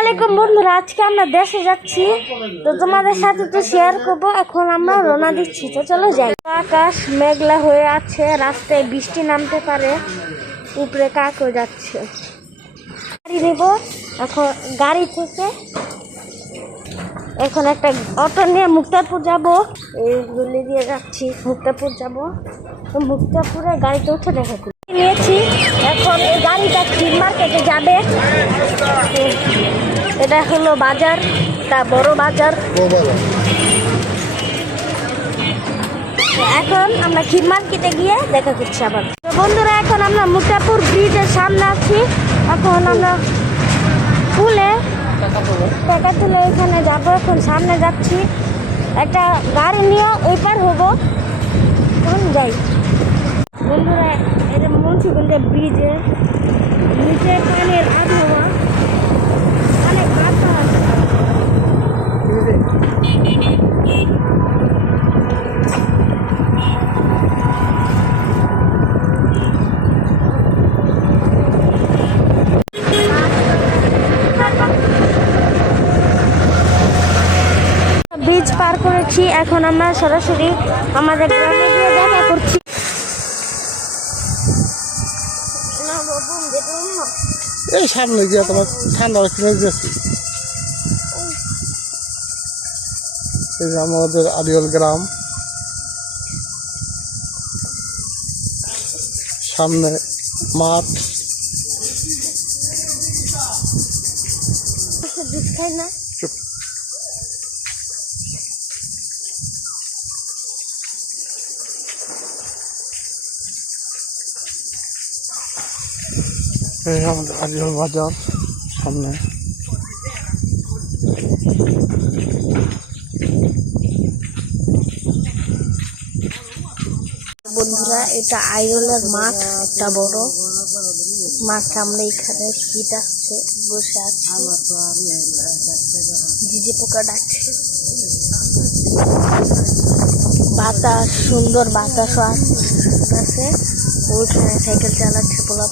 আলাইকুম বন্ধুরা, আজকে আমরা দেশে যাচ্ছি, তো তোমাদের সাথে তো শেয়ার করবো। এখন আমরা রওনা দিচ্ছি, তো চলো যাই। আকাশ মেঘলা হয়ে আছে, রাস্তায় বৃষ্টি নামতে পারে, উপরে কাকও যাচ্ছে। গাড়ি নেব এখন, গাড়ি থেকে এখন একটা অটো নিয়ে মুক্তারপুর যাব। এই গলি দিয়ে যাচ্ছি, মুক্তারপুর যাব। তো মুক্তারপুরে গাড়িতে উঠে দেখা নিয়েছি। এখন এই গাড়িটা খির মার্কেটে যাবে। এটা হলো বাজার, তা বড় বাজার। এখন আমরা খির মার্কেটে গিয়ে দেখা করছি আবার। তো বন্ধুরা, এখন আমরা মুক্তারপুর ব্রিজের সামনে আছি। এখন আমরা টাকা তুলে এখানে যাবো। এখন সামনে যাচ্ছি, একটা গাড়ি নিয়ে ওই পার হবো। এখন যাই বন্ধুরা, এটা মুন্সিগঞ্জ ব্রিজে নিচে পানির আবহাওয়া, অনেক বাতাস। ব্রিজ পার করেছি, এখন আমরা সরাসরি আমাদের গ্রামে গিয়ে দেখা করছি। এই সামনে গিয়ে তোমার ঠান্ডা কিনে দিয়েছি। এই যে আমাদের আদিয়াল গ্রাম, সামনে মাঠ। দুধ খাই না। এই আমাদের আদিয়াল বাজার সামনে। বন্ধুরা, এটা আইরলের মাঠ, একটা বড় মাঠ। আমরা এখানে শীত আসছে, বসে আছি, ঝিঝি পোকা ডাকছে, বাতাস, সুন্দর বাতাসও আছে। ওইখানে সাইকেল চালাচ্ছে পোলা।